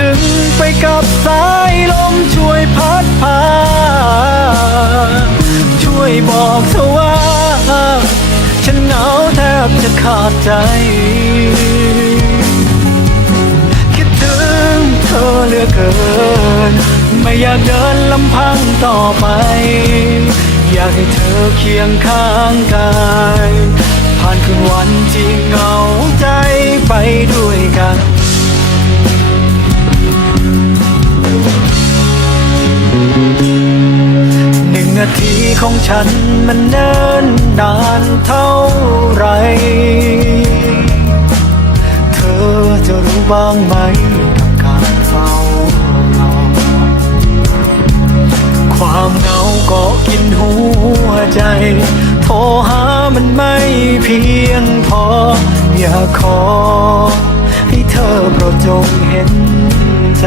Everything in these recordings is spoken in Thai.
ถึงไปกับสายลมช่วยพัดพา ช่วยบอกเธอว่า ฉันหงาวแทบจะขาดใจ คิดถึงเธอเหลือเกิน ไม่อยากเดินลำพังต่อไป อยากให้เธอเคียงข้างกาย ผ่านคืนวันที่เหงา ทีของฉันมันเนิ่นนานเท่าไร เธอจะรู้บ้างไหมกับการเฝ้ารอ ความเหงาก็กินหัวใจ โทรหามันไม่เพียงพอ อยากขอให้เธอโปรดจงเห็นใจ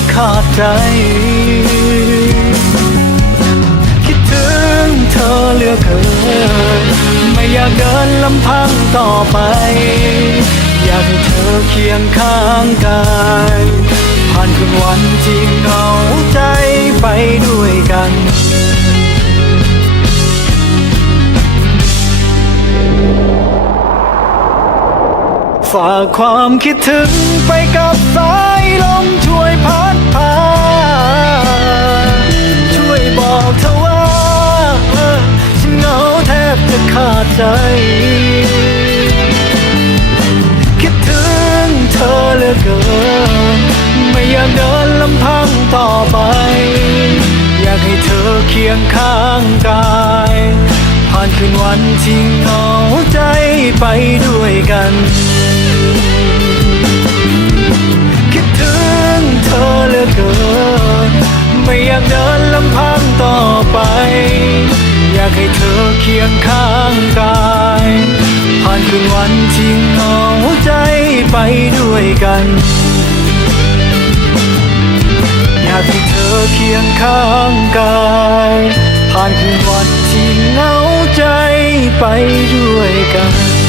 จะขาดใจ คิดถึงเธอเหลือเกิน ไม่อยากเดินลำพังต่อไป อยากให้เธอเคียงข้างกายผ่านคืนวันที่เหงาใจไปด้วยกันฝากความคิดถึงไปกับสาย คิดถึงเธอเหลือเกิน ไม่อยากเดินลำพังต่อไป อยากให้เธอเคียงข้างกาย ผ่านคืนวันที่เหงาใจไปด้วยกันคิดถึงเธอเหลือเกินไม่อยากเดินลำพังต่อไป อยากให้เธอเคียงข้างกายานคืนวันที่เหงาใจไปด้วยกัน อยากให้เธอเคียงข้างกายผ่านคืนวันที่เหงาใจไปด้วยกัน